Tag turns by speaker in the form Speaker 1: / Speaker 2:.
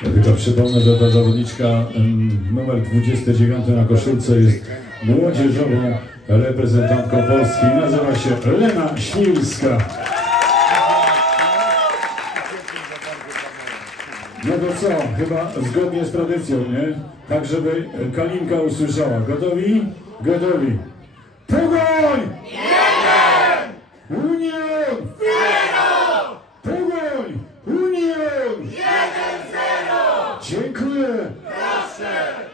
Speaker 1: Chyba ja tylko przypomnę, że ta zawodniczka numer 29 na koszulce jest młodzieżową reprezentantką Polski. Nazywa się Lena Śliwska. No to co? Chyba zgodnie z tradycją, nie? Tak, żeby Kalinka usłyszała. Gotowi? Gotowi. Pogoń! Dziękuję!
Speaker 2: Proszę!